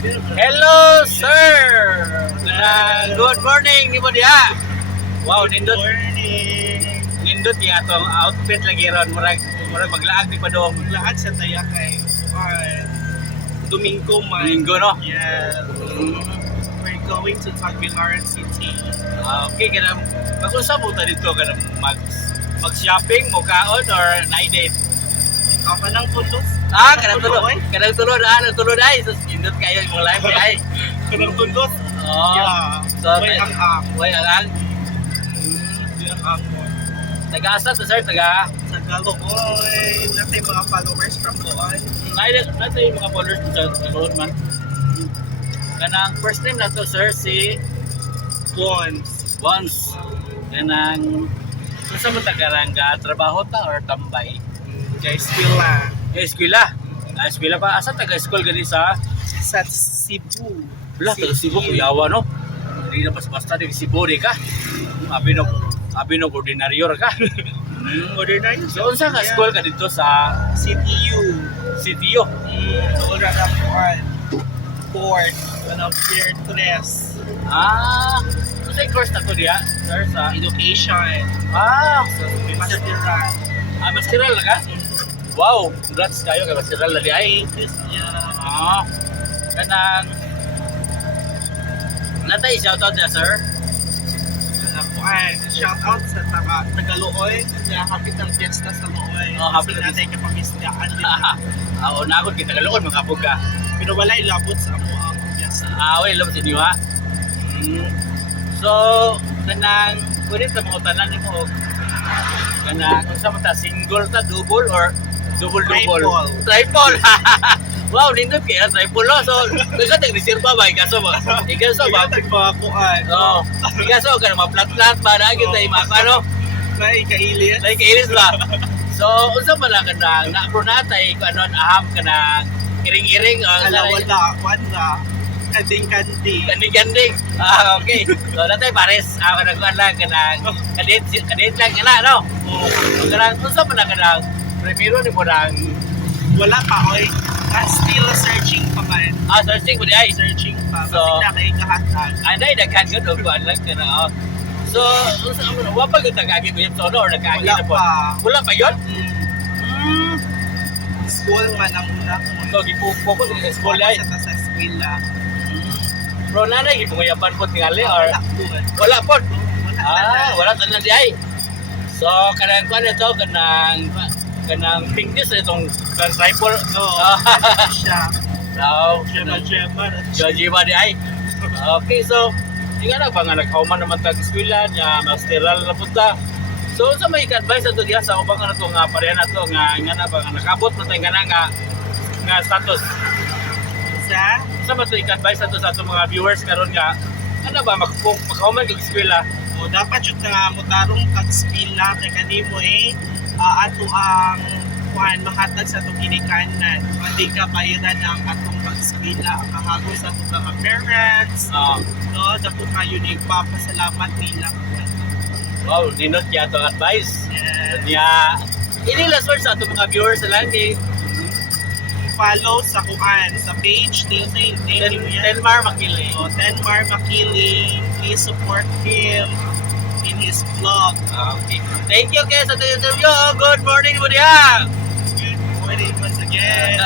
Hello, sir! Good morning, ni mo diha. Wow, nindot. Morning. Nindot niya itong outfit lagi ron. Murag maglaag di pa doon. Lahat sa taya kay Domingo man. Linggo, no? Yeah. We're going to Tagbilaran City. Okay, kanang mag-usap mo ta dito. Kanang mag-shopping mo kaon or na-date? Ako nang tulos. Kanang tulod. Kanang tulod, nagtulod ay. So, nindot kayo yung live niya ay. Kanang tulos. Oh. Yeah. So, Way ang Way ang ang Taga-asa to, sir? Taga? sa Galoy. Natin mga followers from Loan. Natin yung mga followers sa Loon man. Kanang first name na to, sir, si Bonds. Bonds. Kanang kung saan mo tagarang trabaho ta or tambay? Kay Stila. Eskwela. Eskwela pa. Asa taga-school gani sa? Sa Cebu. Wala, taga Cebu. Kuyawa, no? Hindi na basta di Cebu di ka. Abi no ordinaryo ka. Ordinary. So, unsa ka school ka dito sa CTU. CTU? So, ora na board. One of their tres. Ano sa course na to diya, sir, sa Education. So, Masteran. Masteral na ka? Wow, congrats kayo kay Masteral na di ay. Kanang natay shoutout niya, sir. Shout out sa Tagalooy. Kapit ng fiesta sa Looy. Happy Kasi natin kapamislaan din. Nagod kita kaloon makapog ka. Pero wala ilabot sa amo ang fiesta. Wala lang sa inyo ha. So, kanang pwede ta mga tanan nimo kanang kung sa mata single ta, double or double. Triple. Wow, nindot kaya triple no. So, nagkatag reserva ba ikaso ba? Ikaso ba? Tagpakuan. Oo. Ikaso ka na plat-plat ba na kita ano? May kailis. Like kailis ba? So, unsa man lang kanang na-apro natay kung ano aham kanang iring-iring Wala. Kanding-kanding. Ganding-ganding. Okay. So, natay pares. Kanang lang kanang kadit lang kana no. Kanang unsa man lang kanang primero ni mo nang Wala pa, oy. Still searching pa man. searching mo di ay. Searching pa. So, Kasi na kay kahatan. Anay daghan gud og kuan lang kana. So, unsa man wa pa gyud tagagi ko yung solo or nagkaagi Wala na po. pa. Wala pa yon? School man ang una ko. So, gipo-focus sa school ay. Sa eskwela. Bro, nanay gipungayapan po tingali or Wala po. wala po. Wala. Wala tanan di ay. So, kanang kuan ito kanang pink news itong tripod. Siya. So, Jema. Jima di ay. Okay, so nga na ba nga nagkauman naman tag eskwela niya masteral na punta. So sa may advice ato diha sa ubang ano to nga pareha na to nga na ba nga nakabot na tayo nga status. Sa ba to advice ato sa ato mga viewers karon nga ano ba makauman kag eskwela. O dapat jud nga mutarong kag eskwela kay kanimo ato ang mahatag sa itong ginikanan. Hindi ka bayaran ang atong pag-eskwela, ang mahagos sa itong mga parents. No, dapat kayo nagpapasalamat nila. Wow, ninot kaya itong advice. Yeah. Inilas word sa itong mga viewers na lang Follow sa sa page ni Tenmar Makiling. Tenmar Makiling. Please support him in his vlog. Okay. Thank you guys sa interview. Good morning mo diha. Good morning once again.